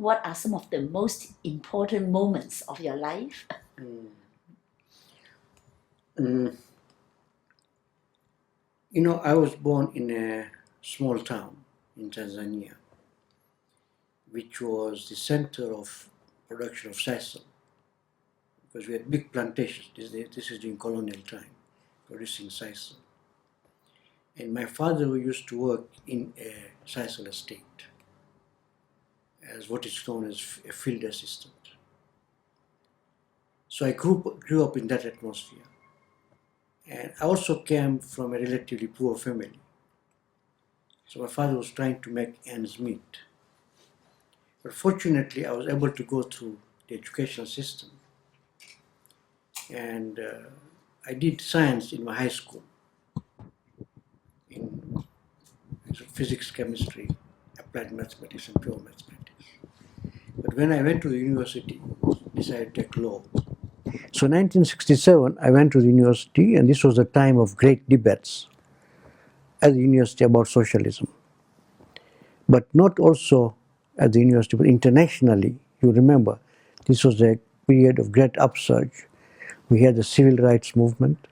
what are some of the most important moments of your life? I was born in a small town in Tanzania, which was the center of production of sisal, because we had big plantations. This is during colonial time, producing sisal. And my father used to work in a sisal estate as what is known as a field assistant. So I grew up in that atmosphere. And I also came from a relatively poor family. So my father was trying to make ends meet. But fortunately, I was able to go through the educational system. And I did science in my high school, in physics, chemistry, applied mathematics, and pure mathematics. But when I went to the university, I decided to take law. So in 1967, I went to the university, and this was a time of great debates at the university about socialism. But not also at the university, but internationally. You remember, this was a period of great upsurge. We had the civil rights movement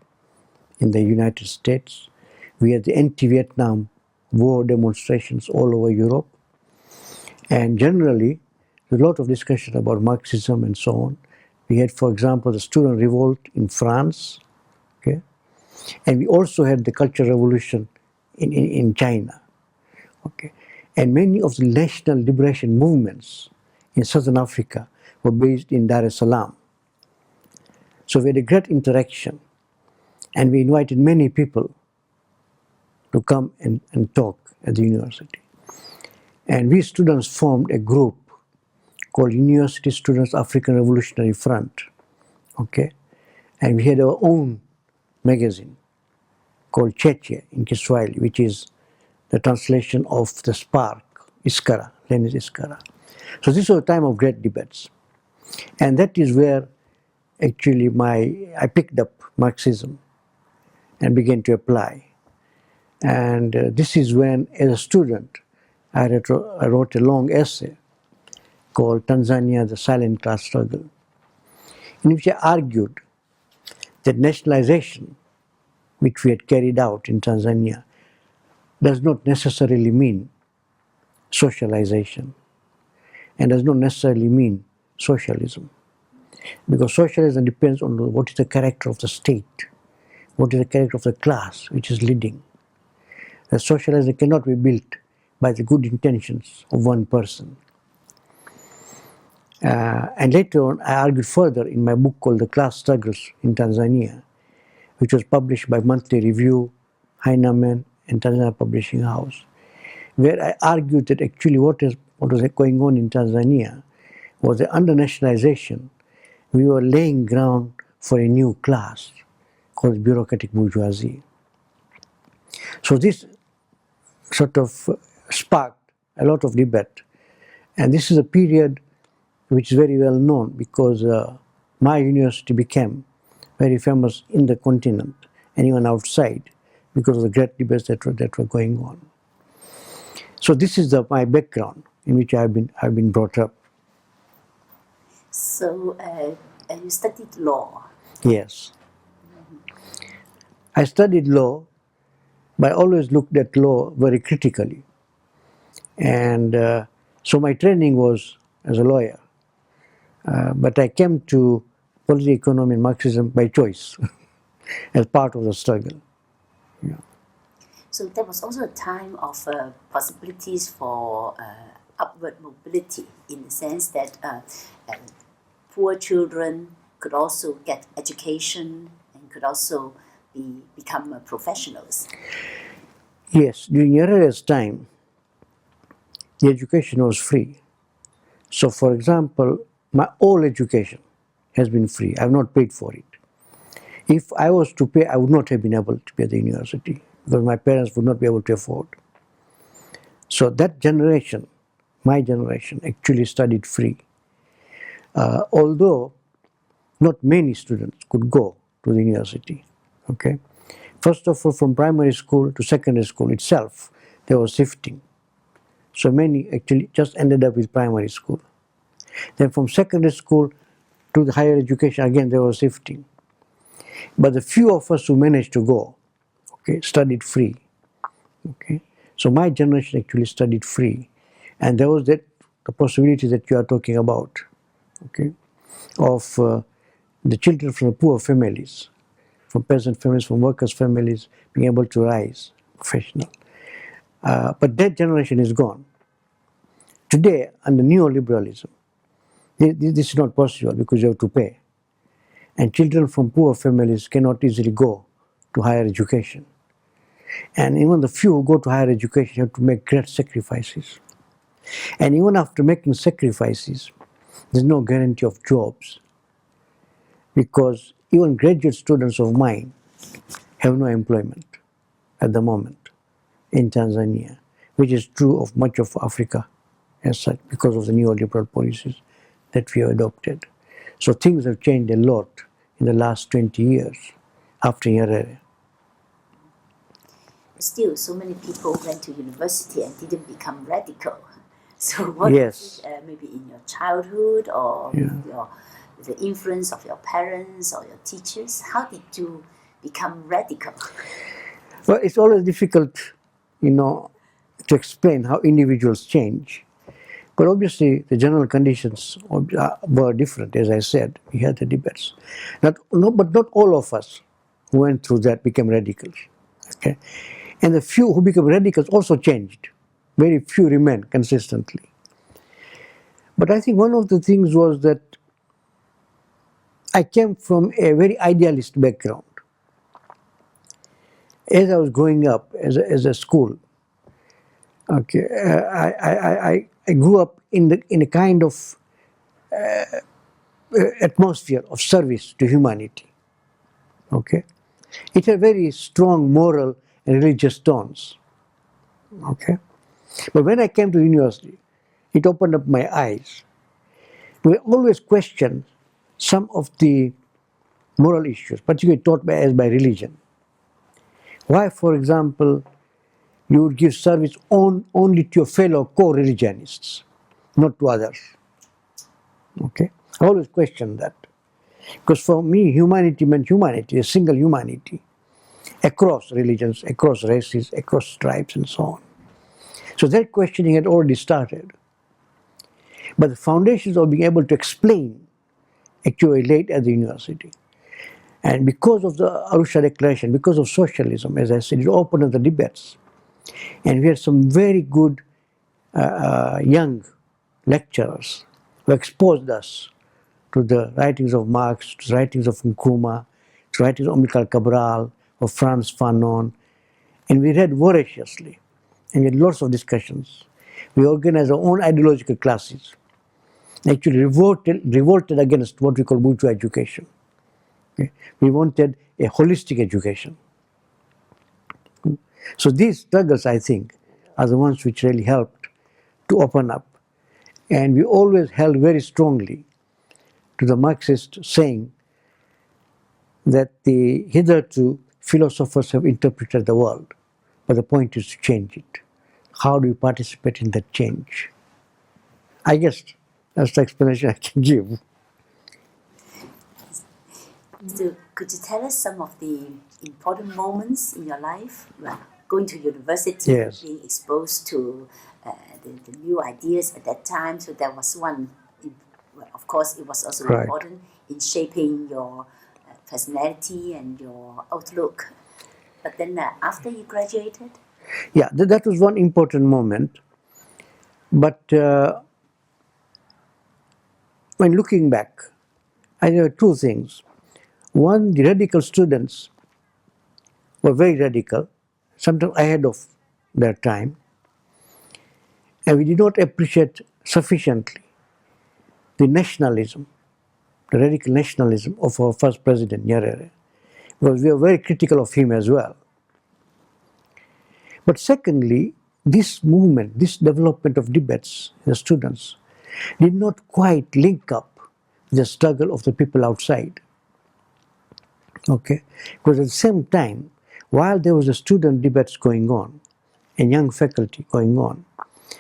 in the United States. We had the anti-Vietnam War demonstrations all over Europe. And generally, there's a lot of discussion about Marxism and so on. We had, for example, the student revolt in France, okay? And we also had the Cultural Revolution in China, okay? And many of the national liberation movements in Southern Africa were based in Dar es Salaam. So we had a great interaction, and we invited many people to come and talk at the university. And we students formed a group called University Students African Revolutionary Front, okay? And we had our own magazine called Cheche in Kiswahili, which is the translation of the spark, Iskara, Lenin's Iskara. So this was a time of great debates. And that is where actually I picked up Marxism and began to apply. And this is when, as a student, I wrote a long essay called Tanzania, the Silent Class Struggle, in which I argued that nationalization, which we had carried out in Tanzania, does not necessarily mean socialization and does not necessarily mean socialism. Because socialism depends on what is the character of the state, what is the character of the class which is leading. The socialism cannot be built by the good intentions of one person. And later on, I argued further in my book called The Class Struggles in Tanzania, which was published by Monthly Review, Heinemann, and Tanzania Publishing House, where I argued that actually what was going on in Tanzania was that under nationalization, we were laying ground for a new class called bureaucratic bourgeoisie. So this sort of sparked a lot of debate. And this is a period which is very well known because my university became very famous in the continent and even outside because of the great debates that were going on. So this is my background in which I've been brought up. So you studied law? Yes. I studied law, but I always looked at law very critically. And so my training was as a lawyer. But I came to political economy and Marxism by choice as part of the struggle. Yeah. So there was also a time of possibilities for upward mobility in the sense that poor children could also get education and could also become professionals. Yes, during Nyerere's time, the education was free. So for example, my whole education has been free. I have not paid for it. If I was to pay, I would not have been able to pay the university because my parents would not be able to afford. So that generation, my generation, actually studied free. Although not many students could go to the university. Okay, first of all, from primary school to secondary school itself, there was shifting. So many actually just ended up with primary school. Then from secondary school to the higher education, again there was shifting. But the few of us who managed to go, okay, studied free. Okay, so my generation actually studied free, and there was the possibility that you are talking about, okay, of the children from the poor families, from peasant families, from workers' families, being able to rise professional. But that generation is gone. Today, under neoliberalism, this is not possible because you have to pay. And children from poor families cannot easily go to higher education. And even the few who go to higher education have to make great sacrifices. And even after making sacrifices, there's no guarantee of jobs. Because even graduate students of mine have no employment at the moment in Tanzania, which is true of much of Africa as such, because of the neoliberal policies that we have adopted. So things have changed a lot in the last 20 years after Nyerere. Still, so many people went to university and didn't become radical. So what Yes. is it, maybe in your childhood or Yeah. with the influence of your parents or your teachers, how did you become radical? Well, it's always difficult, to explain how individuals change. But obviously, the general conditions were different, as I said. We had the debates. But not all of us who went through that became radicals. Okay? And the few who became radicals also changed. Very few remained consistently. But I think one of the things was that I came from a very idealist background. As I was growing up as a school, okay, I grew up in a kind of atmosphere of service to humanity. Okay, it had very strong moral and religious tones. Okay, but when I came to university, it opened up my eyes. We always questioned some of the moral issues, particularly taught by religion. Why, for example, you would give service only to your fellow co-religionists, not to others. Okay, I always questioned that. Because for me, humanity meant humanity, a single humanity, across religions, across races, across tribes, and so on. So that questioning had already started. But the foundations of being able to explain actually laid at the university. And because of the Arusha Declaration, because of socialism, as I said, it opened up the debates. And we had some very good young lecturers who exposed us to the writings of Marx, to the writings of Nkrumah, to the writings of Amilcar Cabral, of Frantz Fanon. And we read voraciously. And we had lots of discussions. We organized our own ideological classes. Actually revolted against what we call bourgeois education. Okay? We wanted a holistic education. So these struggles, I think, are the ones which really helped to open up. And we always held very strongly to the Marxist saying that the hitherto philosophers have interpreted the world, but the point is to change it. How do you participate in that change? I guess that's the explanation I can give. So could you tell us some of the important moments in your life? Well, going to university, Yes. being exposed to the new ideas at that time. So there was one, well, of course, it was also Right. important in shaping your personality and your outlook. But then after you graduated? Yeah, that was one important moment. But when looking back, I know two things. One, the radical students were very radical, sometimes ahead of their time, and we did not appreciate sufficiently the nationalism, the radical nationalism of our first president, Nyerere, because we were very critical of him as well. But secondly, this movement, this development of debates in the students did not quite link up the struggle of the people outside. Okay? Because at the same time, while there was a student debates going on, and young faculty going on,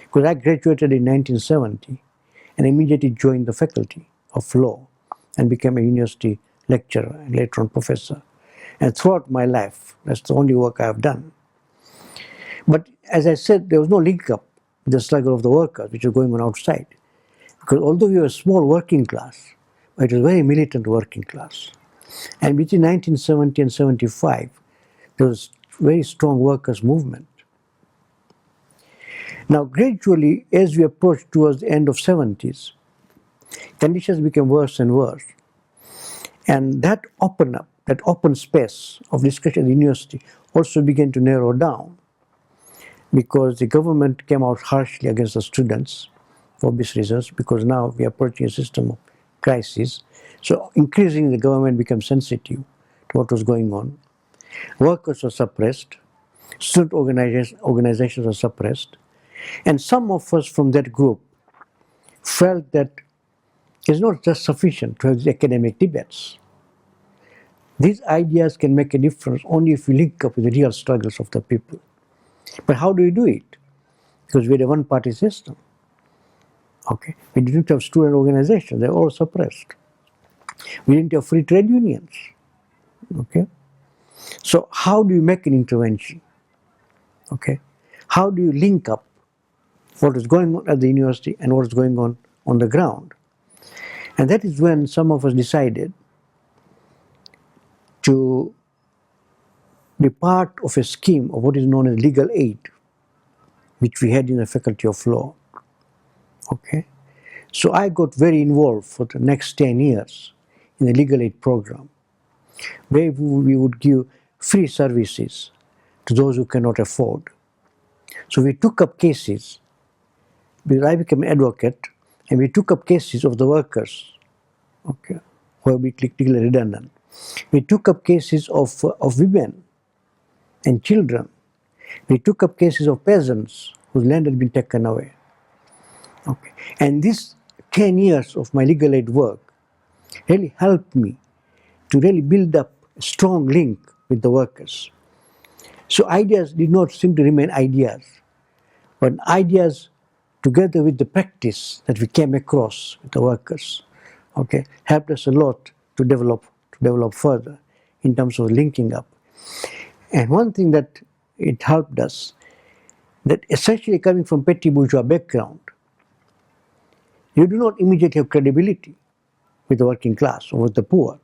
because I graduated in 1970, and immediately joined the faculty of law and became a university lecturer and later on professor. And throughout my life, that's the only work I have done. But as I said, there was no link up with the struggle of the workers, which was going on outside. Because although we were a small working class, it was a very militant working class. And between 1970 and 75, there was a very strong workers' movement. Now, gradually, as we approached towards the end of 70s, conditions became worse and worse. And that opened up, that open space of discussion at the university also began to narrow down, because the government came out harshly against the students for obvious reasons, because now we are approaching a system of crisis. So increasingly the government became sensitive to what was going on. Workers were suppressed, student organizations were suppressed, and some of us from that group felt that it's not just sufficient to have these academic debates. These ideas can make a difference only if we link up with the real struggles of the people. But how do we do it? Because we had a one-party system. Okay, we didn't have student organizations; they were all suppressed. We didn't have free trade unions. Okay, so how do you make an intervention? Okay, how do you link up what is going on at the university and what is going on the ground? And that is when some of us decided to be part of a scheme of what is known as legal aid, which we had in the Faculty of Law. Okay, so I got very involved for the next 10 years in the legal aid program, where we would give free services to those who cannot afford. So we took up cases, because I became an advocate, and we took up cases of the workers, okay, who have been legally redundant. We took up cases of women and children. We took up cases of peasants whose land had been taken away. Okay. And this 10 years of my legal aid work really helped me to really build up a strong link with the workers. So ideas did not simply remain ideas, but ideas together with the practice that we came across with the workers, okay, helped us a lot to develop further in terms of linking up. And one thing that it helped us, that essentially coming from petty bourgeois background, you do not immediately have credibility with the working class or with the poor.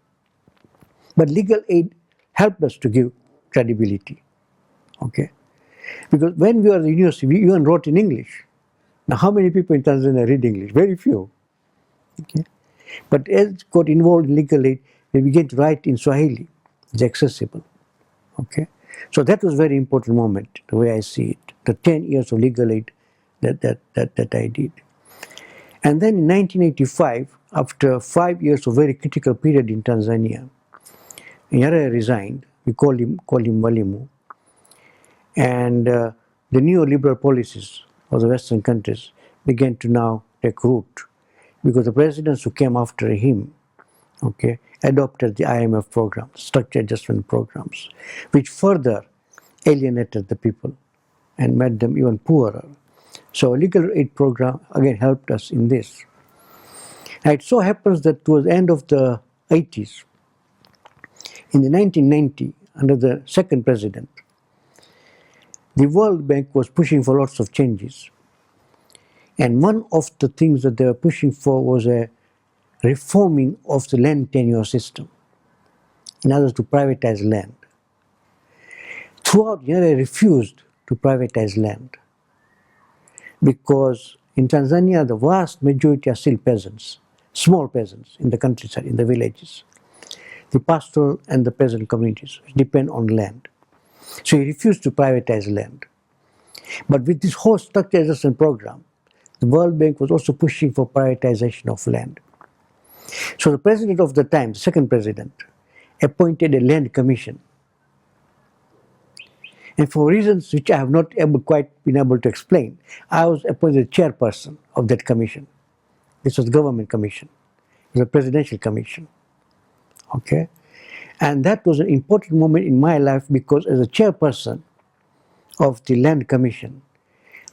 But legal aid helped us to give credibility. Okay? Because when we were at the university, we even wrote in English. Now, how many people in Tanzania read English? Very few. Okay? But as got involved in legal aid, we began to write in Swahili. It's accessible. Okay? So that was a very important moment, the way I see it. The 10 years of legal aid that I did. And then in 1985, after 5 years of very critical period in Tanzania, Nyerere resigned. We call him Mwalimu. And the neoliberal policies of the Western countries began to now take root, because the presidents who came after him, okay, adopted the IMF program, structured adjustment programs, which further alienated the people and made them even poorer. So a legal aid program again helped us in this. And it so happens that towards the end of the 80s, in the 1990, under the second president, the World Bank was pushing for lots of changes. And one of the things that they were pushing for was a reforming of the land tenure system. In other words, to privatize land. Throughout, Nyerere refused to privatize land, because in Tanzania, the vast majority are still peasants, small peasants in the countryside, in the villages. The pastoral and the peasant communities depend on land. So he refused to privatize land. But with this whole structured adjustment program, the World Bank was also pushing for privatization of land. So the president of the time, the second president, appointed a land commission. And for reasons which I have not quite been able to explain, I was appointed chairperson of that commission. This was a government commission. It was a presidential commission. Okay? And that was an important moment in my life, because as a chairperson of the land commission,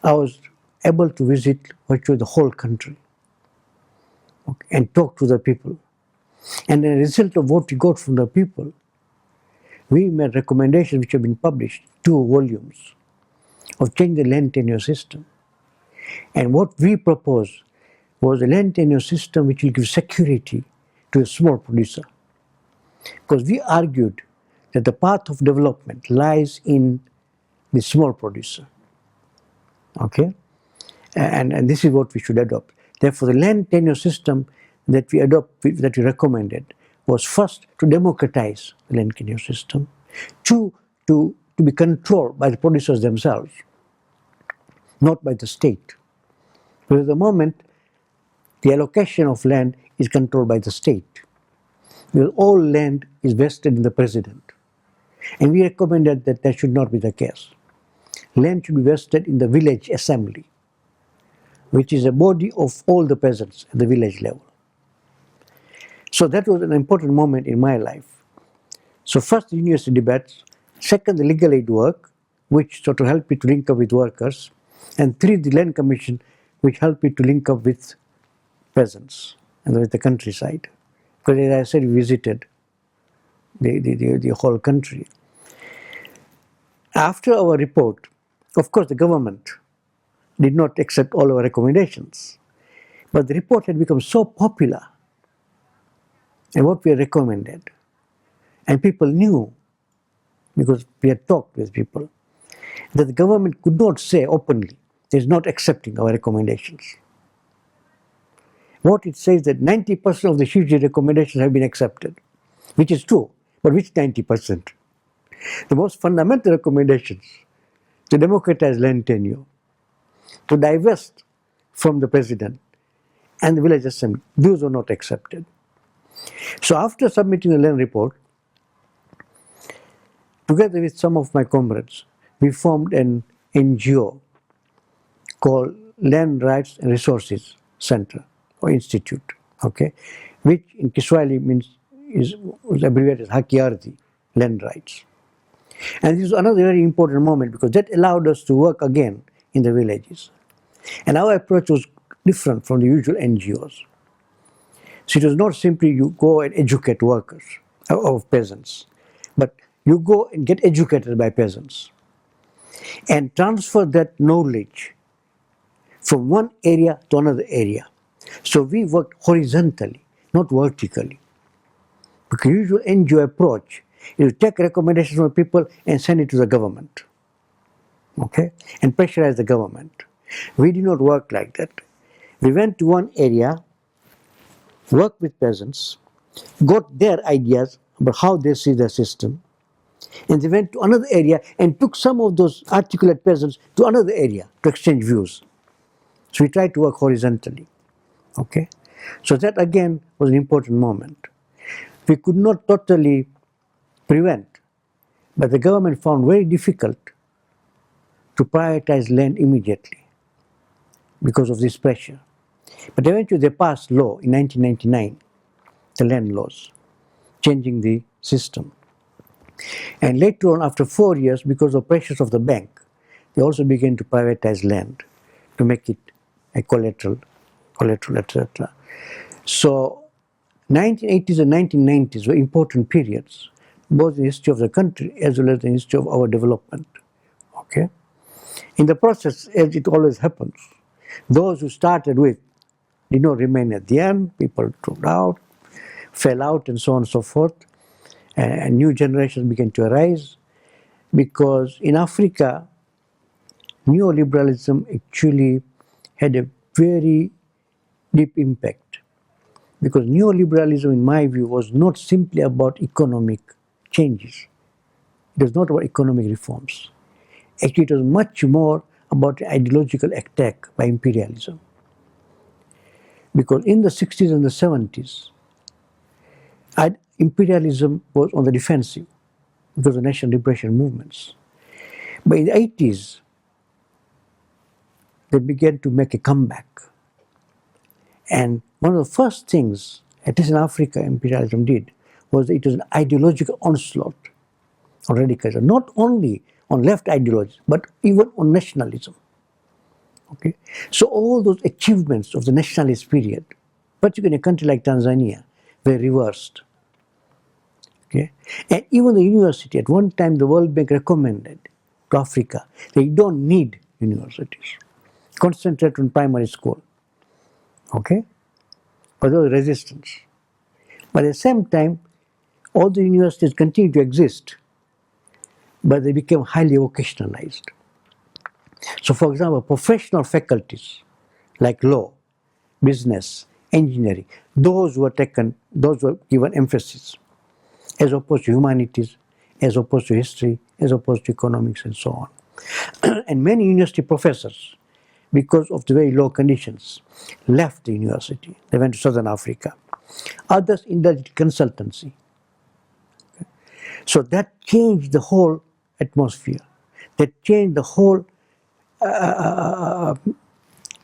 I was able to visit virtually the whole country. okay, and talk to the people. And as a result of what we got from the people, we made recommendations which have been published, 2 volumes, of changing the land tenure system. And what we proposed was a land tenure system which will give security to a small producer. Because we argued that the path of development lies in the small producer. Okay? And this is what we should adopt. Therefore, the land tenure system that we recommended was first to democratize the land tenure system, two, to be controlled by the producers themselves, not by the state. Because at the moment, the allocation of land is controlled by the state. Because all land is vested in the president. And we recommended that that should not be the case. Land should be vested in the village assembly, which is a body of all the peasants at the village level. So that was an important moment in my life. So first, the university debates. Second, the legal aid work, which sort of helped me to link up with workers. And 3, the land commission, which helped me to link up with peasants and with the countryside. Because as I said, we visited the whole country. After our report, of course, the government did not accept all our recommendations. But the report had become so popular, and what we had recommended, and people knew, because we had talked with people, that the government could not say openly it is not accepting our recommendations. What it says that 90% of the Shivji recommendations have been accepted, which is true, but which 90%? The most fundamental recommendations, to democratize land tenure, to divest from the president and the village assembly, those were not accepted. So after submitting the land report, together with some of my comrades, we formed an NGO called Land Rights and Resources Center or Institute, okay, which in Kiswahili was abbreviated as Haki land rights. And this is another very important moment because that allowed us to work again in the villages. And our approach was different from the usual NGOs. So it was not simply you go and educate workers of peasants, but you go and get educated by peasants and transfer that knowledge from one area to another area. So we worked horizontally, not vertically. Because the usual NGO approach is to take recommendations from people and send it to the government, okay, and pressurize the government. We did not work like that. We went to one area, worked with peasants, got their ideas about how they see the system, and they went to another area and took some of those articulate peasants to another area to exchange views. So we tried to work horizontally, okay. So that again was an important moment. We could not totally prevent, but the government found very difficult to privatize land immediately because of this pressure. But eventually they passed law in 1999, the land laws, changing the system. And later on, after 4 years, because of pressures of the bank, they also began to privatize land to make it a collateral, etc. So 1980s and 1990s were important periods, both in the history of the country as well as in the history of our development. Okay? In the process, as it always happens, those who started with did not remain at the end. People dropped out, fell out, and so on and so forth. And new generations began to arise because in Africa, neoliberalism actually had a very deep impact. Because neoliberalism, in my view, was not simply about economic changes. It was not about economic reforms. Actually, it was much more about an ideological attack by imperialism. Because in the 60s and the 70s, imperialism was on the defensive because of national liberation movements. But in the 80s, they began to make a comeback. And one of the first things, at least in Africa, imperialism did, was that it was an ideological onslaught on radicalism, not only on left ideologies, but even on nationalism. Okay? So all those achievements of the nationalist period particularly in a country like Tanzania, were reversed. Okay? And even the university, at one time the World Bank recommended to Africa that you don't need universities. Concentrate on primary school. Okay? But there was resistance. But at the same time, all the universities continued to exist, but they became highly vocationalized. So, for example, professional faculties like law, business, engineering, those were given emphasis, as opposed to humanities, as opposed to history, as opposed to economics, and so on. And many university professors, because of the very low conditions, left the university. They went to Southern Africa. Others indulged consultancy. So that changed the whole atmosphere. That changed the whole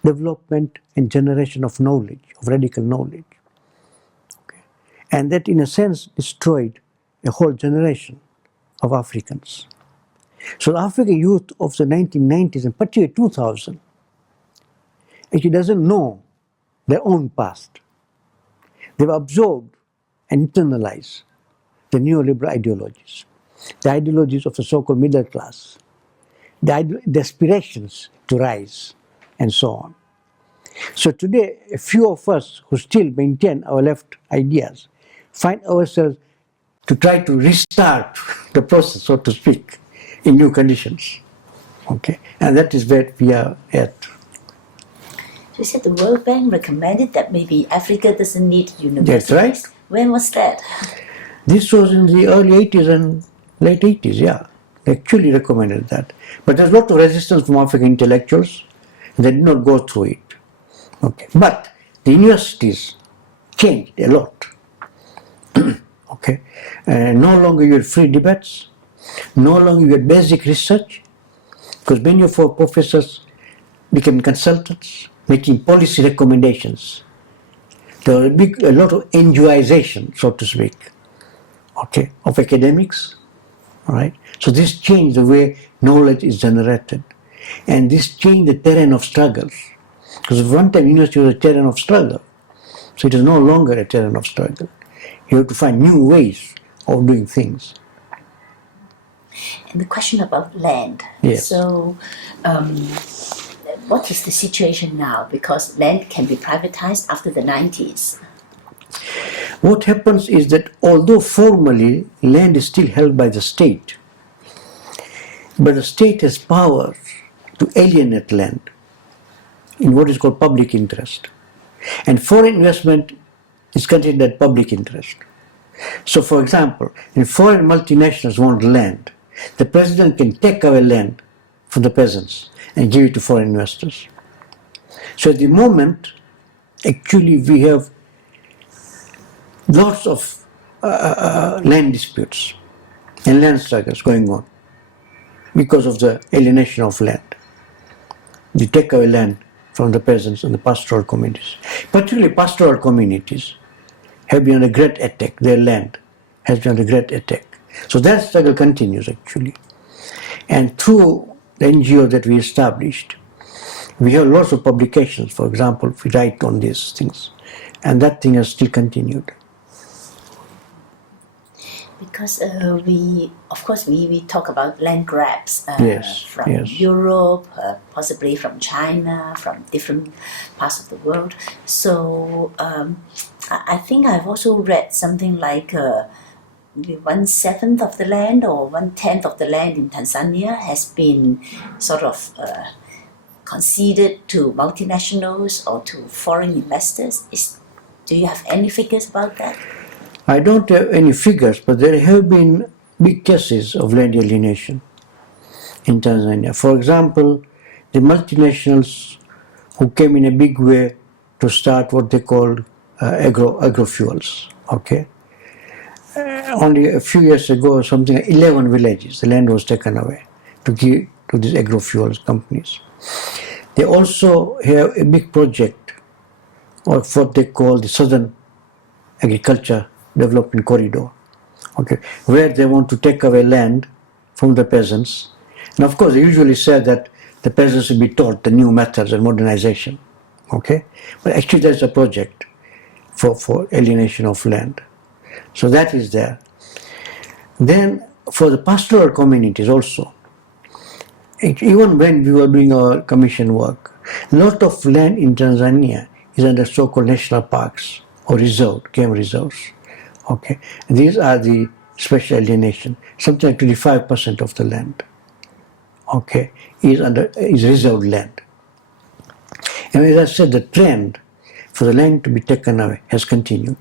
development and generation of knowledge, of radical knowledge. Okay. And that, in a sense, destroyed a whole generation of Africans. So the African youth of the 1990s and particularly 2000 actually doesn't know their own past. They've absorbed and internalized the neoliberal ideologies, the ideologies of the so-called middle class, the aspirations to rise, and so on. So today, a few of us who still maintain our left ideas find ourselves to try to restart the process, so to speak, in new conditions. Okay, and that is where we are at. You said the World Bank recommended that maybe Africa doesn't need universities. That's right. When was that? This was in the early 80s and late 80s, yeah. They actually recommended that. But there's a lot of resistance from African intellectuals. They did not go through it. Okay. But the universities changed a lot. Okay. No longer you had free debates. No longer you had basic research. Because many of our professors became consultants, making policy recommendations. There was a lot of NGOization, so to speak, okay, of academics. All right. So this changed the way knowledge is generated. And this changed the terrain of struggles. Because at one time university was a terrain of struggle. So it is no longer a terrain of struggle. You have to find new ways of doing things. And the question about land. Yes. So, what is the situation now? Because land can be privatized after the 90s. What happens is that although formally land is still held by the state, but the state has power to alienate land in what is called public interest. And foreign investment is considered public interest. So, for example, if foreign multinationals want land, the president can take away land from the peasants and give it to foreign investors. So at the moment, actually we have lots of land disputes and land struggles going on because of the alienation of land. They take away land from the peasants and the pastoral communities. Particularly pastoral communities have been under great attack. Their land has been under great attack. So that struggle continues actually. And through the NGO that we established, we have lots of publications. For example, we write on these things. And that thing has still continued. Because we talk about land grabs from yes. Europe, possibly from China, from different parts of the world. So I think I've also read something like 1/7 of the land or 1/10 of the land in Tanzania has been sort of conceded to multinationals or to foreign investors. Do you have any figures about that? I don't have any figures, but there have been big cases of land alienation in Tanzania. For example, the multinationals who came in a big way to start what they called agrofuels. Okay, only a few years ago, something like 11 villages, the land was taken away to give to these agrofuels companies. They also have a big project of what they call the Southern Agriculture Development Corridor, okay, where they want to take away land from the peasants. And of course, they usually say that the peasants will be taught the new methods and modernization, okay. But actually, there's a project for alienation of land. So that is there. Then for the pastoral communities also, even when we were doing our commission work, a lot of land in Tanzania is under so-called national parks or reserved, game reserves. Okay, these are the special alienation. Something like 25% of the land, okay, is reserved land. And as I said, the trend for the land to be taken away has continued.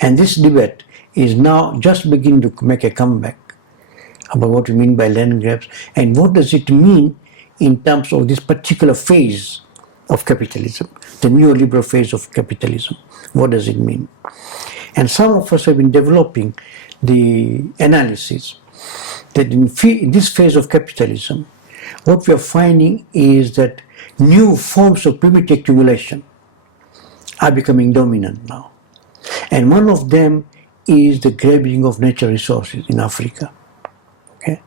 And this debate is now just beginning to make a comeback about what we mean by land grabs and what does it mean in terms of this particular phase of capitalism, the neoliberal phase of capitalism. What does it mean? And some of us have been developing the analysis that in this phase of capitalism, what we are finding is that new forms of primitive accumulation are becoming dominant now. And one of them is the grabbing of natural resources in Africa. Okay?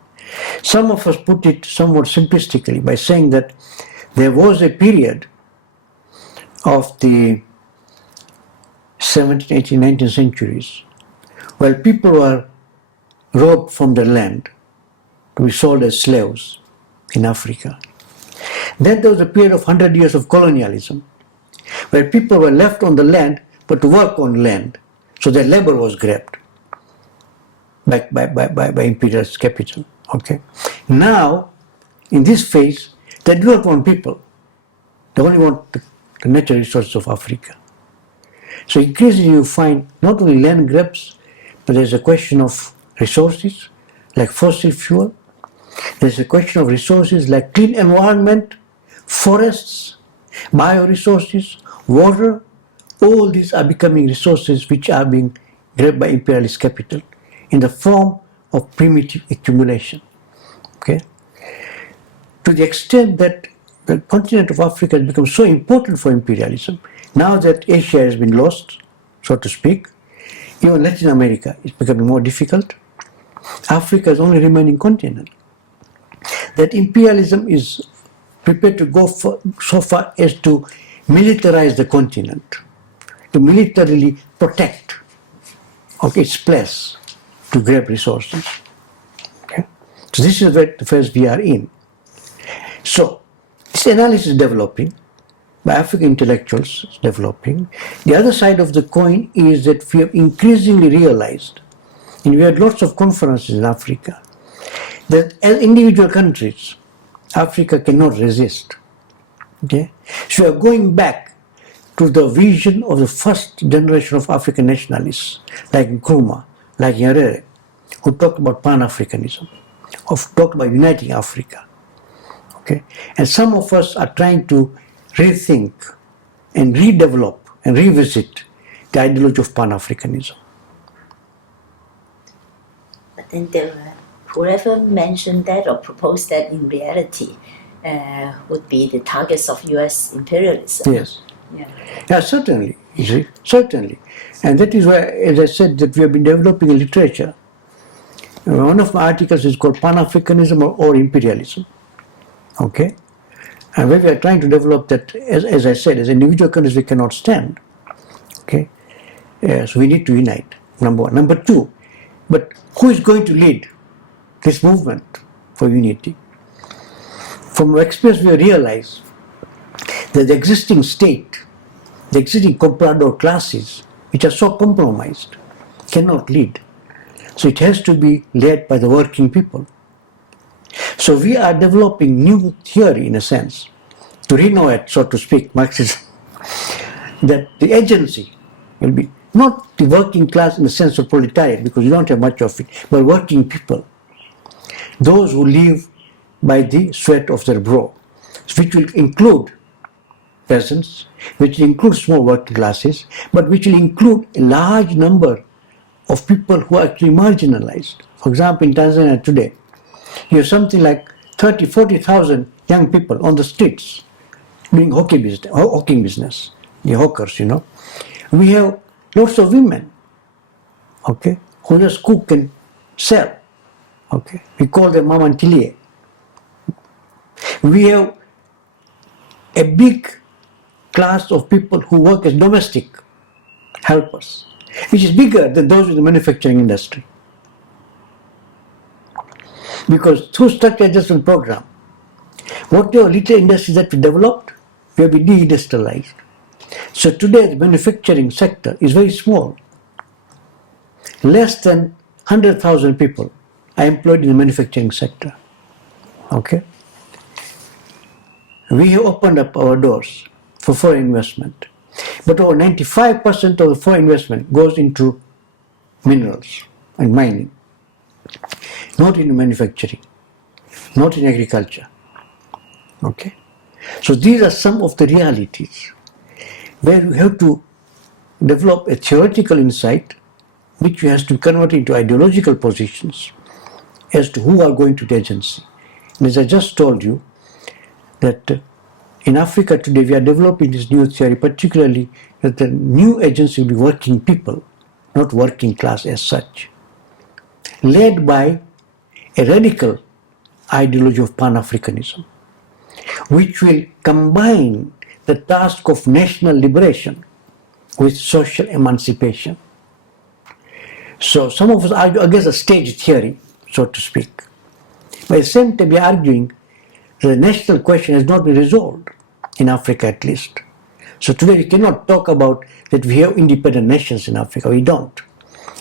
Some of us put it somewhat simplistically by saying that there was a period of the 17th, 18th, 19th centuries where people were robbed from their land to be sold as slaves in Africa. Then there was a period of 100 years of colonialism where people were left on the land but to work on land, so their labor was grabbed by imperialist capital. Okay. Now, in this phase, they do not want people. They only want the natural resources of Africa. So increasingly you find not only land grabs, but there's a question of resources like fossil fuel. There's a question of resources like clean environment, forests, bioresources, water. All these are becoming resources which are being grabbed by imperialist capital in the form of primitive accumulation. Okay? To the extent that the continent of Africa has become so important for imperialism, now that Asia has been lost, so to speak, even Latin America is becoming more difficult. Africa is only remaining continent. That imperialism is prepared to go so far as to militarize the continent, to militarily protect its place to grab resources. Okay? So this is the phase we are in. So this analysis is developing, by African intellectuals is developing. The other side of the coin is that we have increasingly realized, and we had lots of conferences in Africa, that as individual countries, Africa cannot resist. Okay? So we are going back to the vision of the first generation of African nationalists, like Nkrumah, like Nyerere, who talked about Pan-Africanism, who talked about uniting Africa. Okay? And some of us are trying to rethink and redevelop and revisit the ideology of Pan-Africanism. But then whoever mentioned that or proposed that in reality would be the targets of US imperialism. Yes. Yeah, certainly. You see, certainly. And that is why, as I said, that we have been developing a literature. One of my articles is called Pan-Africanism or Imperialism. Okay? And where we are trying to develop that, as I said, as individual countries we cannot stand. Okay? So we need to unite, number one. Number two, but who is going to lead this movement for unity? From our experience we realize that the existing state, the existing comprador classes, which are so compromised, cannot lead. So it has to be led by the working people. So we are developing new theory, in a sense, to renovate, so to speak, Marxism, that the agency will be not the working class in the sense of proletariat, because you don't have much of it, but working people, those who live by the sweat of their brow, which will include peasants, which will include small working classes, but which will include a large number of people who are actually marginalized. For example, in Tanzania today, you have something like 40,000 young people on the streets doing hawking business, the hawkers, you know. We have lots of women, okay, who just cook and sell. Okay, we call them mamantilie. We have a big class of people who work as domestic help us, which is bigger than those in the manufacturing industry. Because through structure adjustment program, whatever little industries that we developed, we have been deindustrialized. So today the manufacturing sector is very small. Less than 100,000 people are employed in the manufacturing sector. Okay? We have opened up our doors for foreign investment. But over 95% of the foreign investment goes into minerals and mining, not in manufacturing, not in agriculture. Okay? So these are some of the realities where you have to develop a theoretical insight which has to convert into ideological positions as to who are going to the agency. And as I just told you, that in Africa today we are developing this new theory, particularly that the new agency will be working people, not working class as such, led by a radical ideology of Pan-Africanism, which will combine the task of national liberation with social emancipation. So some of us argue against a stage theory, so to speak. But at the same time, we are arguing that the national question has not been resolved, in Africa at least. So today we cannot talk about that we have independent nations in Africa. We don't.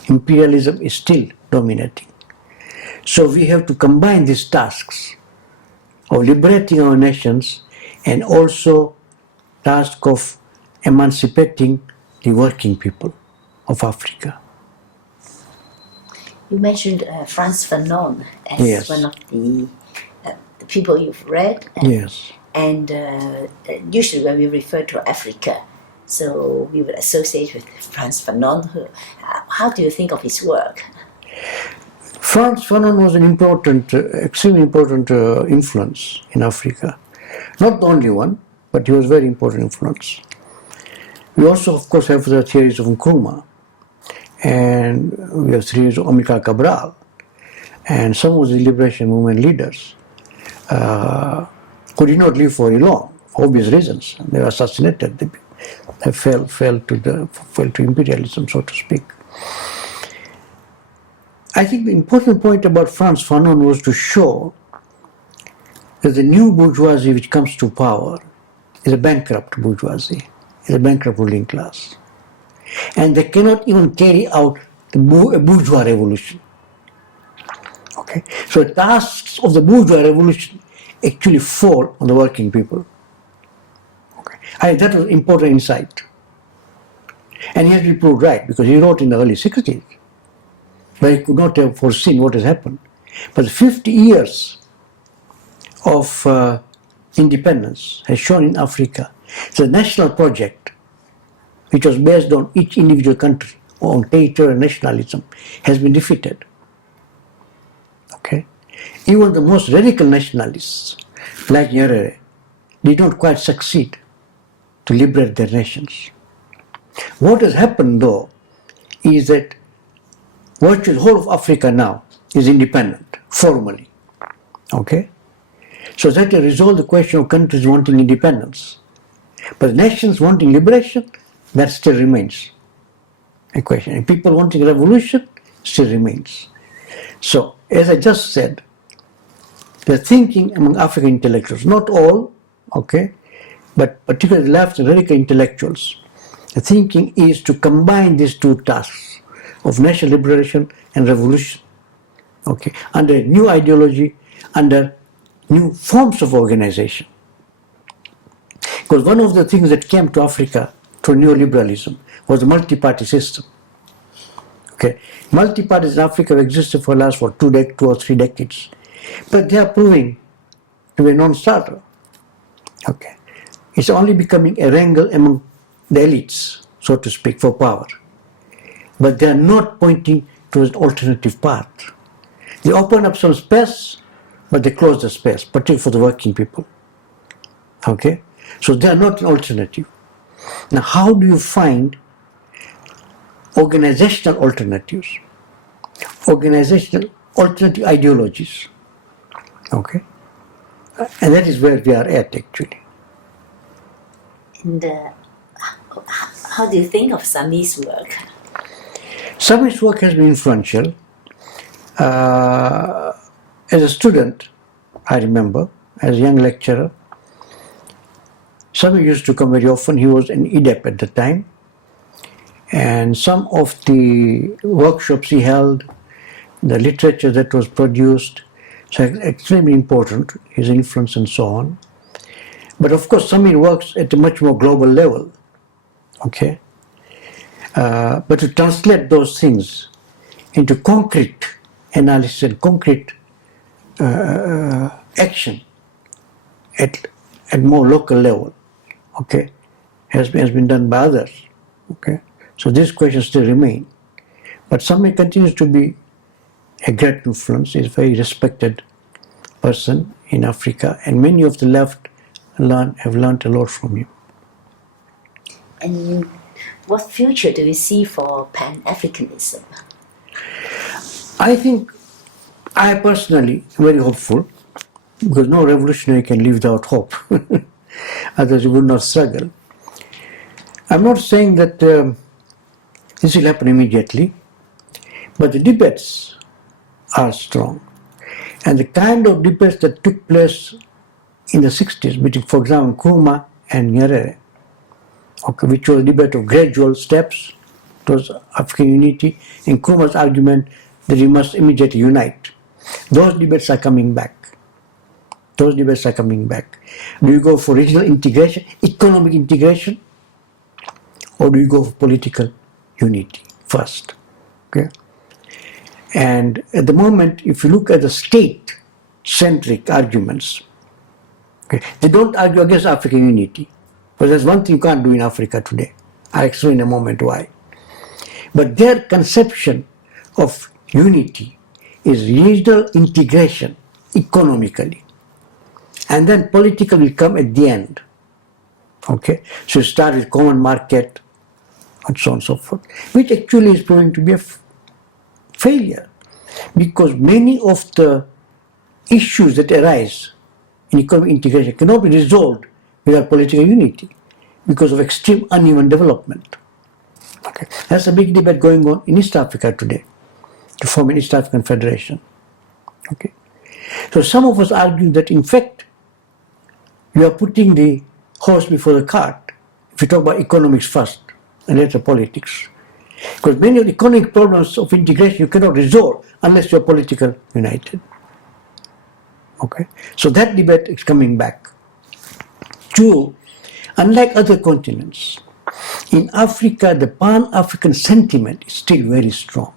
Imperialism is still dominating. So we have to combine these tasks of liberating our nations and also task of emancipating the working people of Africa. You mentioned Frantz Fanon as Yes. one of the people you've read. Yes. And usually when we refer to Africa, so we would associate with Frantz Fanon. How do you think of his work? Frantz Fanon was an important, extremely important influence in Africa. Not the only one, but he was a very important influence. We also, of course, have the theories of Nkrumah, and we have theories of Amilcar Cabral, and some of the liberation movement leaders who did not live for very long, for obvious reasons. They were assassinated. They fell to imperialism, so to speak. I think the important point about Frantz Fanon was to show that the new bourgeoisie which comes to power is a bankrupt bourgeoisie, is a bankrupt ruling class. And they cannot even carry out a bourgeois revolution. Okay? So the tasks of the bourgeois revolution actually fall on the working people. Okay? That was important insight. And he has to be proved right, because he wrote in the early 60s, where he could not have foreseen what has happened. But the 50 years of independence has shown in Africa the national project, which was based on each individual country, on territorial nationalism, has been defeated. Okay? Even the most radical nationalists, like Nyerere, did not quite succeed to liberate their nations. What has happened, though, is that virtually the whole of Africa now is independent, formally. Okay? So that will resolve the question of countries wanting independence. But nations wanting liberation, that still remains a question. And people wanting revolution still remains. So, as I just said, the thinking among African intellectuals, not all, okay, but particularly left and radical intellectuals, the thinking is to combine these two tasks of national liberation and revolution, okay, under a new ideology, under new forms of organization. Because one of the things that came to Africa through neoliberalism was the multi-party system. Okay, multi-parties in Africa have existed for the last 2 or 3 decades, but they are proving to be a non-starter. Okay, it's only becoming a wrangle among the elites, so to speak, for power. But they are not pointing to an alternative path. They open up some space, but they close the space, particularly for the working people. Okay, so they are not an alternative. Now, how do you find organizational alternatives, organizational alternative ideologies? Okay, and that is where we are at actually. And How do you think of Sami's work? Sami's work has been influential. As a student, I remember, as a young lecturer, Sami used to come very often. He was in EDEP at the time. And some of the workshops he held, the literature that was produced, so extremely important, his influence and so on. But of course, Sami works at a much more global level, okay? But to translate those things into concrete analysis and concrete action at more local level, okay, has been done by others, okay? So these questions still remain. But Sami continues to be a great influence. He's a very respected person in Africa, and many of the left have learned a lot from him. And what future do you see for Pan-Africanism? I think I personally am very hopeful, because no revolutionary can live without hope. Otherwise you would not struggle. I'm not saying that this will happen immediately, but the debates are strong. And the kind of debates that took place in the 60s between, for example, Nkrumah and Nyerere, okay, which was a debate of gradual steps towards African unity, and Nkrumah's argument that we must immediately unite. Those debates are coming back. Those debates are coming back. Do you go for regional integration, economic integration, or do you go for political unity first? Okay. And at the moment, if you look at the state-centric arguments, okay, they don't argue against African unity. But there's one thing you can't do in Africa today. I'll explain in a moment why. But their conception of unity is regional integration economically. And then political will come at the end. Okay? So you start with common market and so on and so forth, which actually is proving to be a failure, because many of the issues that arise in economic integration cannot be resolved without political unity because of extreme uneven development. Okay. There's a big debate going on in East Africa today to form an East African Federation. Okay. So some of us argue that in fact you are putting the horse before the cart if you talk about economics first and later politics. Because many of the economic problems of integration you cannot resolve unless you are politically united. Okay? So that debate is coming back. Two, unlike other continents, in Africa the Pan-African sentiment is still very strong.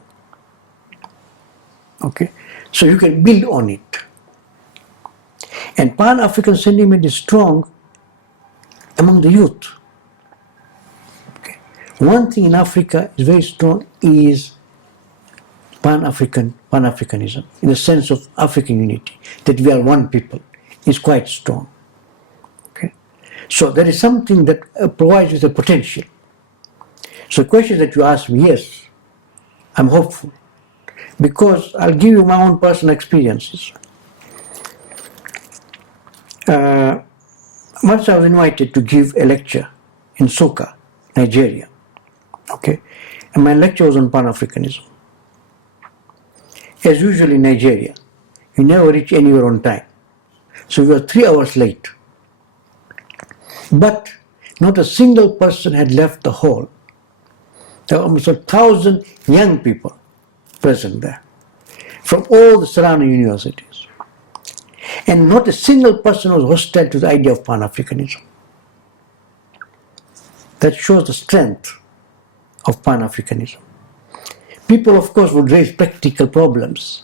Okay? So you can build on it. And Pan-African sentiment is strong among the youth. One thing in Africa is very strong is Pan-Africanism, in the sense of African unity, that we are one people, is quite strong. Okay? So there is something that provides you the potential. So the question that you asked me, yes, I'm hopeful, because I'll give you my own personal experiences. Once I was invited to give a lecture in Nsukka, Nigeria. Okay, and my lecture was on Pan-Africanism. As usual in Nigeria, you never reach anywhere on time. So we were 3 hours late. But not a single person had left the hall. There were almost 1,000 young people present there from all the surrounding universities. And not a single person was hostile to the idea of Pan-Africanism. That shows the strength of Pan-Africanism. People, of course, would raise practical problems.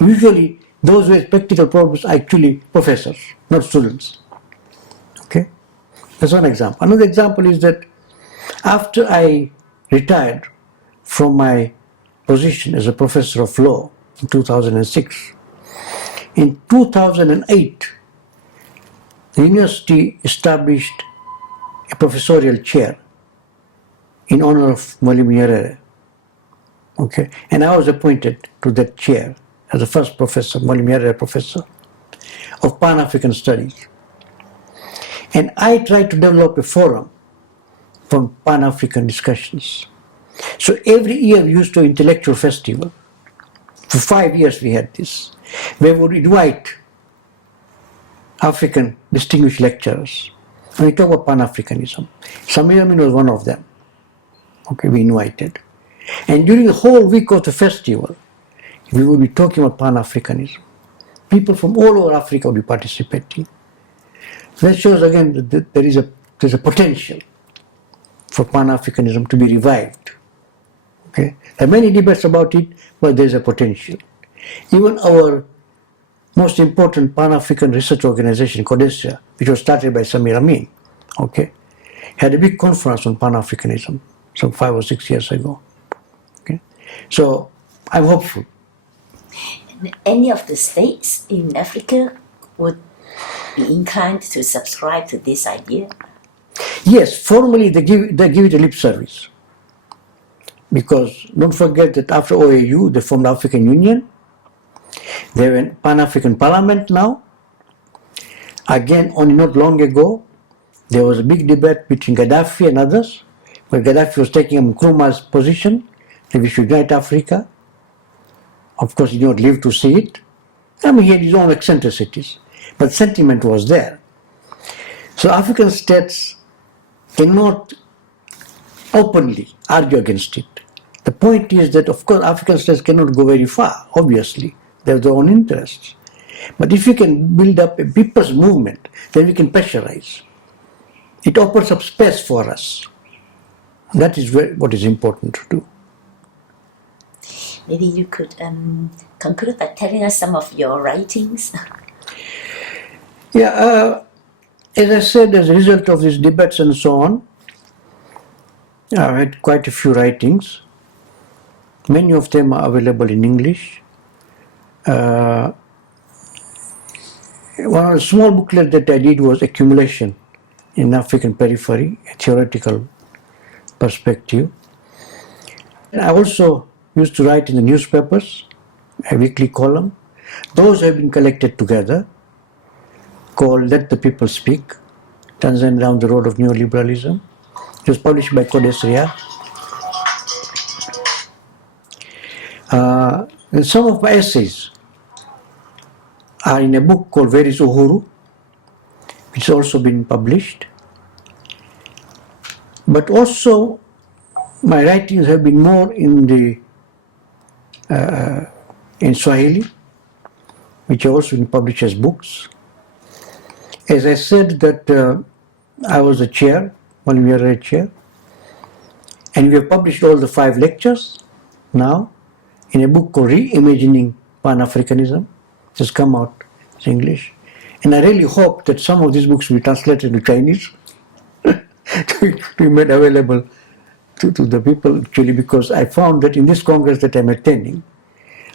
Usually, those who raise practical problems are actually professors, not students. Okay? That's one example. Another example is that after I retired from my position as a professor of law in 2006, in 2008, the university established a professorial chair in honor of Mwalimu Nyerere. Okay, and I was appointed to that chair as the first professor, Mwalimu Nyerere professor of Pan-African Studies. And I tried to develop a forum from Pan-African discussions. So every year we used to intellectual festival. For 5 years we had this. We would invite African distinguished lecturers. And we talk about Pan-Africanism. Samir Amin was one of them. Okay, we invited. And during the whole week of the festival, we would be talking about Pan-Africanism. People from all over Africa would be participating. That shows again that there's a potential for Pan-Africanism to be revived. Okay? There are many debates about it, but there's a potential. Even our most important Pan-African research organization, COSTECH, which was started by Samir Amin, okay, had a big conference on Pan-Africanism some 5 or 6 years ago. Okay? So I'm hopeful. Any of the states in Africa would be inclined to subscribe to this idea? Yes, formally they give it a lip service. Because don't forget that after OAU, they formed the African Union. They have a Pan-African Parliament now. Again, only not long ago, there was a big debate between Gaddafi and others, where Gaddafi was taking Nkrumah's position that we should unite Africa. Of course, he did not live to see it. I mean, he had his own eccentricities, but sentiment was there. So African states cannot openly argue against it. The point is that, of course, African states cannot go very far, obviously. They have their own interests. But if we can build up a people's movement, then we can pressurize. It opens up space for us. That is what is important to do. Maybe you could conclude by telling us some of your writings. Yeah, as I said, as a result of these debates and so on, I've had quite a few writings. Many of them are available in English. One of the small booklet that I did was Accumulation in African Periphery, a theoretical perspective. And I also used to write in the newspapers, a weekly column. Those have been collected together, called Let the People Speak, Tanzania Down the Road of Neoliberalism. It was published by COSTECH. And some of my essays are in a book called Where is Uhuru, which has also been published. But also, my writings have been more in Swahili, which have also been published as books. As I said that I was the chair, one Nyerere chair, and we have published all the 5 lectures now in a book called Reimagining Pan-Africanism, which has come out in English. And I really hope that some of these books will be translated to Chinese to be made available to the people, actually, because I found that in this Congress that I'm attending,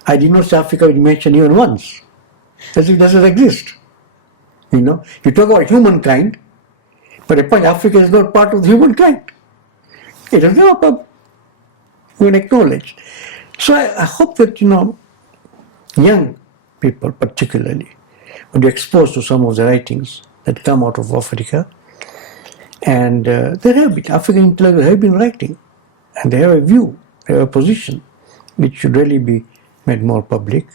I did not see Africa mentioned even once, as if it doesn't exist. You know, you talk about humankind, but apparently Africa is not part of humankind. It is never even acknowledged. So I hope that, you know, young people particularly will be exposed to some of the writings that come out of Africa. And there have been, African intellectuals have been writing, and they have a view, they have a position, which should really be made more public.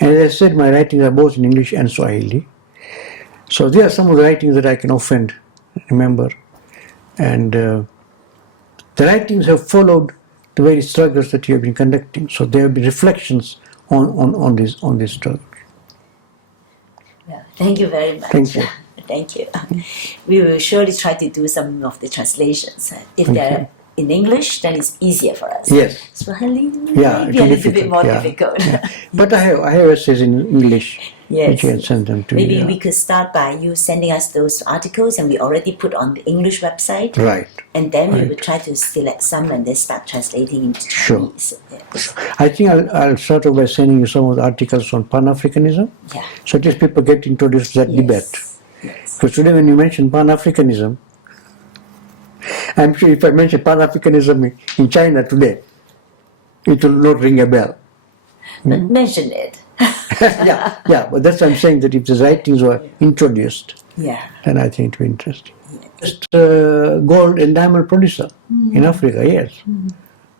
And as I said, my writings are both in English and Swahili. So there are some of the writings that I can often remember. And the writings have followed the very struggles that you have been conducting. So there have been reflections on this struggle. Yeah, thank you very much. Thank you. Thank you. We will surely try to do some of the translations. If they're in English, then it's easier for us. Yes. Swahili Yeah, may be a little bit more difficult. Yeah. But I have essays in English, which you can send them to Maybe you. we could start by you sending us those articles, and we already put on the English website. Right. And then we will try to select some and then start translating into Chinese. Yes. I think I'll start off by sending you some of the articles on Pan-Africanism. Yeah. So at least people get introduced to that debate. Yes. Because today when you mention Pan-Africanism, I'm sure if I mention Pan-Africanism in China today, it will not ring a bell. Mention it. yeah, but that's what I'm saying, that if the writings were introduced Yeah. then I think it will be interesting. Just gold and diamond producer in Africa, yes.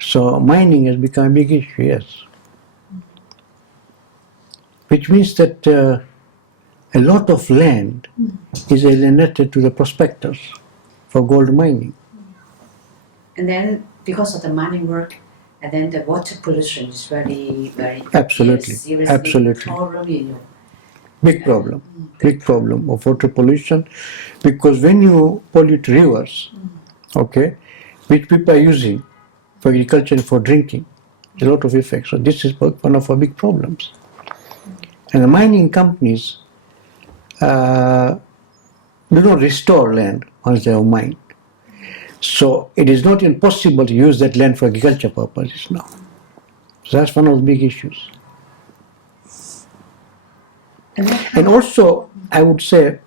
So mining has become a big issue, yes. Which means that a lot of land is alienated to the prospectors for gold mining. And then because of the mining work, and then the water pollution is very, very Absolutely, seriously absolutely. problem, you know. Big problem of water pollution, because when you pollute rivers, okay, which people are using for agriculture and for drinking, a lot of effects. So this is one of our big problems. And the mining companies do not restore land once they have mined. So it is not impossible to use that land for agriculture purposes now. So that's one of the big issues. And also, I would say,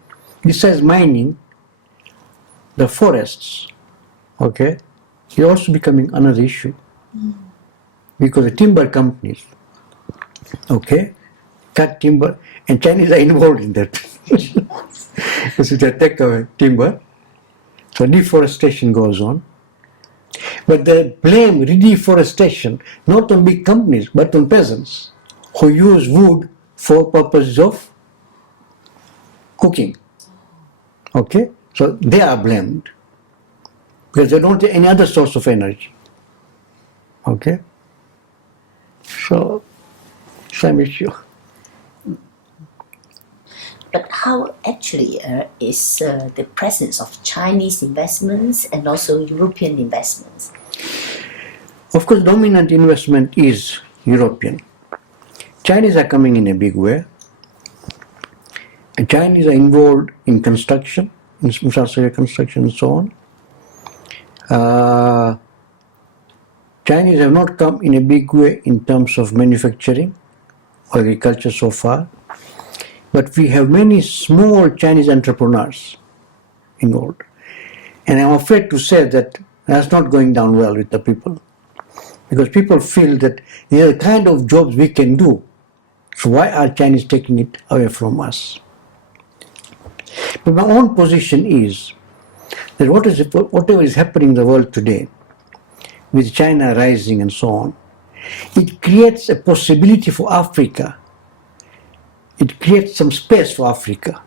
besides mining, the forests, okay, is also becoming another issue. Because the timber companies, okay, cut timber, and Chinese are involved in that. Because they take away timber, so deforestation goes on. But they blame deforestation not on big companies, but on peasants who use wood for purposes of cooking. Okay? So they are blamed because they don't have any other source of energy. Okay? So, same issue. But how actually is the presence of Chinese investments and also European investments? Of course, dominant investment is European. Chinese are coming in a big way. And Chinese are involved in construction, infrastructure construction and so on. Chinese have not come in a big way in terms of manufacturing or agriculture so far. But we have many small Chinese entrepreneurs involved. And I'm afraid to say that that's not going down well with the people. Because people feel that these are the kind of jobs we can do. So why are Chinese taking it away from us? But my own position is that whatever is happening in the world today, with China rising and so on, it creates a possibility for Africa. It creates some space for Africa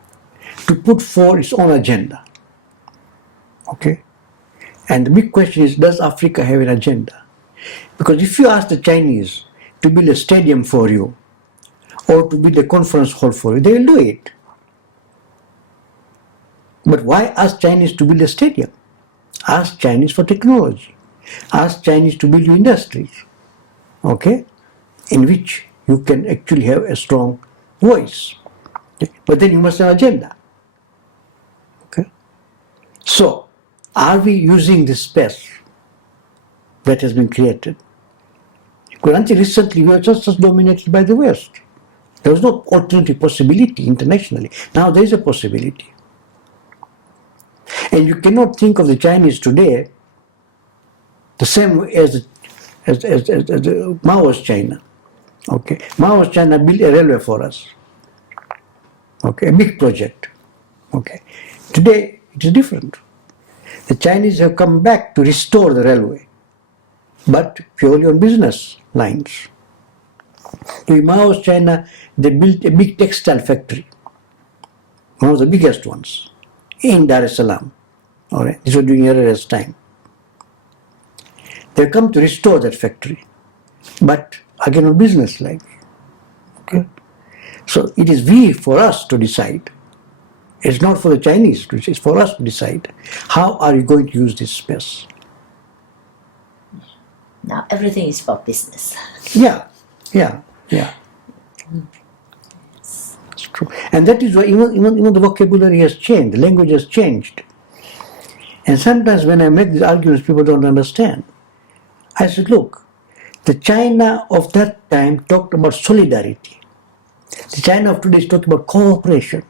to put forward its own agenda. Okay? And the big question is, does Africa have an agenda? Because if you ask the Chinese to build a stadium for you, or to build a conference hall for you, they will do it. But why ask Chinese to build a stadium? Ask Chinese for technology. Ask Chinese to build you industries, okay, in which you can actually have a strong voice. Okay? But then you must have an agenda. Okay? So, are we using this space that has been created? Because until recently we were just dominated by the West. There was no alternative possibility internationally. Now there is a possibility. And you cannot think of the Chinese today the same way as Mao's China. Okay, Mao's China built a railway for us. Okay, a big project. Okay, today it is different. The Chinese have come back to restore the railway, but purely on business lines. In Mao's China, they built a big textile factory, one of the biggest ones, in Dar es Salaam. All right, this was during Nyerere's time. They come to restore that factory, but again on business lines. Okay, so it is for us to decide. It's not for the Chinese to decide. It's for us to decide. How are you going to use this space? Now everything is for business. Yeah. It's true. And that is why even the vocabulary has changed, the language has changed. And sometimes when I make these arguments, people don't understand. I said, look, the China of that time talked about solidarity. The China of today is talking about cooperation.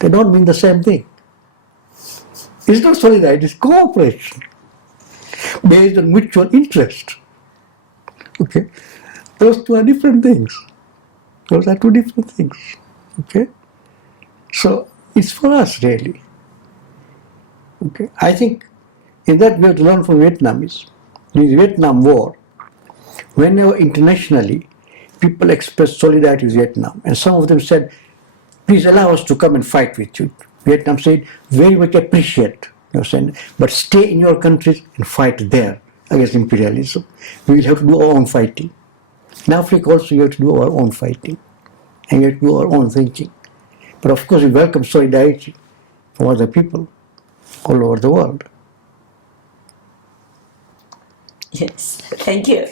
They don't mean the same thing. It's not solidarity, it's cooperation based on mutual interest. Okay? Those two are different things. Those are two different things. Okay? So It's for us, really. Okay. I think in that we have to learn from Vietnamese. During the Vietnam War, whenever internationally people expressed solidarity with Vietnam, and some of them said, please allow us to come and fight with you. Vietnam said, very much appreciate your saying, but stay in your countries and fight there against imperialism. We will have to do our own fighting. In Africa also, we have to do our own fighting, and we have to do our own thinking. But of course, we welcome solidarity from other people all over the world. Yes, thank you.